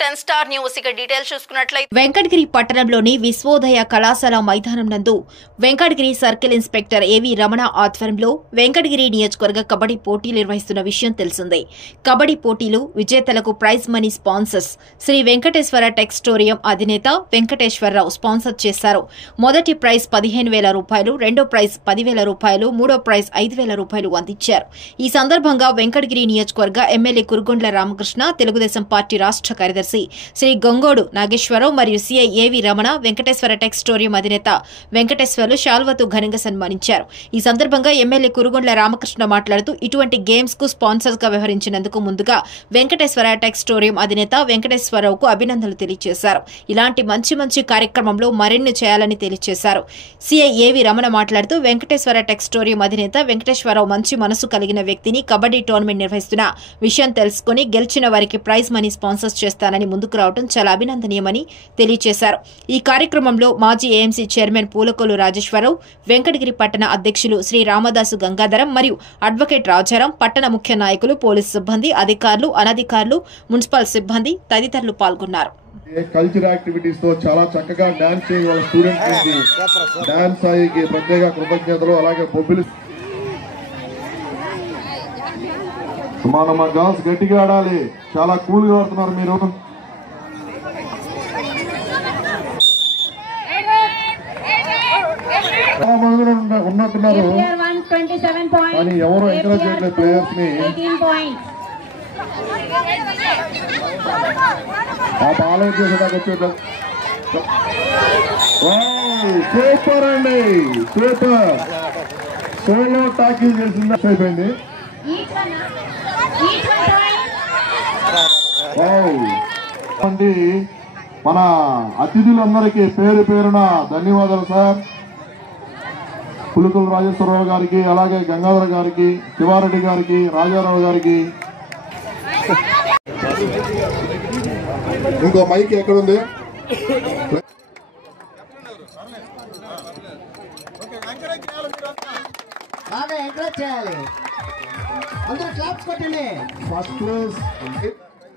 10 star news ఇక details చూసుకున్నట్లయితే వెంకటగిరి పట్టణంలోని విశ్వోదయ కళాశాల మైదానం నందు వెంకటగిరి సర్కిల్ ఇన్స్పెక్టర్ ఏవి రమణ ఆధ్వర్యంలో వెంకటగిరి నియోజకవర్గ కబడ్డీ పోటీలు నిర్వహిస్తున్న విషయం తెలిసిందే. కబడ్డీ పోటీలు విజేతలకు prize money sponsors Shri Venkateswara Textorium అధినేత వెంకటేశ్వరరావు స్పాన్సర్ చేశారు. మొదటి ప్రైజ్ 15,000 రూపాయలు, రెండో ప్రైజ్ 10,000 రూపాయలు, మూడో ప్రైజ్ 5,000 రూపాయలు అందించారు. ఈ సందర్భంగా వెంకటగిరి నియోజకవర్గ ఎమ్మెల్యే కురుగొండ్ల రామకృష్ణ, తెలుగుదేశం పార్టీ రాష్ట్ర కార్యదర్శి శ్రీ గొంగోడు నాగేశ్వరరావు మరియు సీఐ ఏవి రమణ వెంకటేశ్వర టెక్స్టోరియం అధినేత వెంకటేశ్వర్లు శాల్వతో ఘనంగా సన్మానించారు. ఈ సందర్భంగా ఎమ్మెల్యే కురుగొండ్ల రామకృష్ణ మాట్లాడుతూ ఇటువంటి గేమ్స్ కు స్పాన్సర్స్ గా వ్యవహరించినందుకు ముందుగా వెంకటేశ్వర టెక్స్టోరియం అధినేత వెంకటేశ్వరరావుకు అభినందనలు తెలియజేశారు. ఇలాంటి మంచి కార్యక్రమంలో మరిన్ని చేయాలని తెలియజేశారు. సీఐ ఏవి రమణ మాట్లాడుతూ వెంకటేశ్వర టెక్స్టోరియం అధినేత వెంకటేశ్వరరావు మంచి మనసు కలిగిన వ్యక్తిని, కబడ్డీ టోర్నమెంట్ నిర్వహిస్తున్న విషయం తెలుసుకుని గెలిచిన వారికి ప్రైజ్ మనీ స్పాన్సర్స్ చేస్తానని ముందుకు రావడం చాలా అభినందనీయమని తెలియజేశారు. ఈ కార్యక్రమంలో మాజీ ఏఎంసీ చైర్మన్ పూలకొల్లు రాజేశ్వరరావు, వెంకటగిరి పట్టణ అధ్యక్షులు శ్రీ రామదాసు గంగాధరం మరియు అడ్వకేట్ రాజారాం, పట్టణ ముఖ్య నాయకులు, పోలీసు సిబ్బంది, అధికారులు, అనధికారులు, మున్సిపల్ సిబ్బంది తదితరులు పాల్గొన్నారు. కల్చరల్ యాక్టివిటీస్ తో చాలా చక్కగా డాన్స్ చేయగల స్టూడెంట్స్ కి డాన్స్ సాయికి ప్రత్యేక కృతజ్ఞతలు. అలాగే బొబ్బిలి మా గర్ల్స్ గట్టిగా ఆడాలి. చాలా కూల్ గా ఆడుతున్నారు మీరు. చాలా మంది ఉన్నట్టున్నారు కానీ ఎవరు ఎంకరేజ్ చేయట్లేదు ప్లేయర్స్ ని. ఆలోచన చేసేదాకా వచ్చేట్లేదు. సూపర్ అండి, సూపర్. సోలో టాకిల్ చేసింది అయిపోయింది. మన అతిథులందరికీ పేరు పేరున ధన్యవాదాలు సార్. పులుకుల రాజేశ్వరరావు గారికి, అలాగే గంగాధర గారికి, శివారెడ్డి గారికి, రాజారావు గారికి. ఇంకో మైక్ ఎక్కడుంది? బాగా ఎంకరేజ్ చేయాలి. అందరూ క్లాప్స్ కొట్టండి. ఫస్ట్ ప్లేస్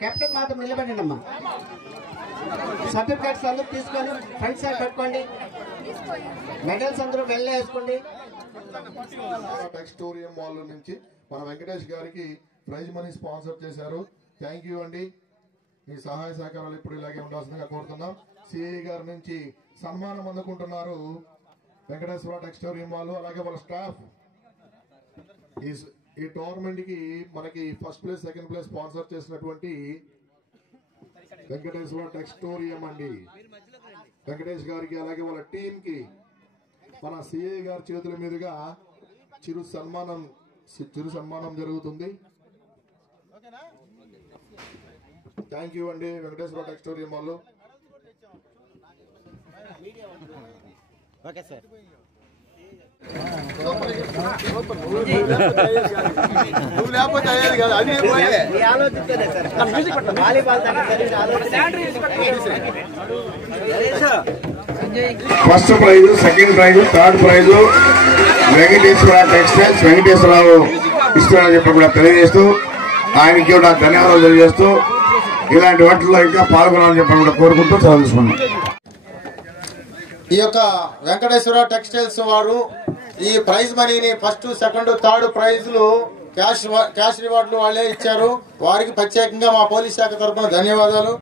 కెప్టెన్ మాత్రం నిలబడండి అమ్మా. సర్టిఫికేట్స్ అందరూ తీసుకొని ఫ్రంట్ సైడ్ పెట్టుకోండి. మెడల్స్ అందరూ వెళ్ళేసుకోండి. టెక్స్టోరియం వాళ్ళ నుంచి మన వెంకటేష్ గారికి ప్రైజ్ మనీ స్పాన్సర్ చేశారు. థ్యాంక్ యూ అండి. మీ సహాయ సహకారాలు ఇప్పుడు ఇలాగే ఉండాల్సిందిగా కోరుతున్నాం. సిఐ గారి నుంచి సన్మానం అందుకుంటున్నారు వెంకటేశ్వర టెక్స్టోరియం వాళ్ళు, అలాగే వాళ్ళ స్టాఫ్. ఈ టోర్నమెంట్ కి మనకి first place, second place sponsor చేసినటువంటి వెంకటేశ్వర టెక్స్టోరియం అండి. వెంకటేష్ గారికి అలాగే వాళ్ళ టీం కి మన సిఐ గారి చేతుల మీదుగా చిరు సన్మానం జరుగుతుంది. థ్యాంక్ యూ అండి వెంకటేశ్వర టెక్స్టోరియం వాళ్ళు. Okay sir. First prize, second prize, third prize Venkateswara textiles Venkateswara Rao ఇస్తున్నారని చెప్పి కూడా తెలియజేస్తూ, ఆయనకి కూడా ధన్యవాదాలు తెలియజేస్తూ, ఇలాంటి వాటిల్లో ఇంకా పాల్గొనాలని చెప్పి కూడా కోరుకుంటూ చదువుకున్నాం. ఈ యొక్క వెంకటేశ్వర టెక్స్టైల్స్ వారు ఈ ప్రైజ్ మనీని ఫస్ట్, సెకండ్, థర్డ్ ప్రైజ్లు క్యాష్ రివార్డులు వాళ్ళే ఇచ్చారు. వారికి ప్రత్యేకంగా మా పోలీస్ శాఖ తరఫున ధన్యవాదాలు.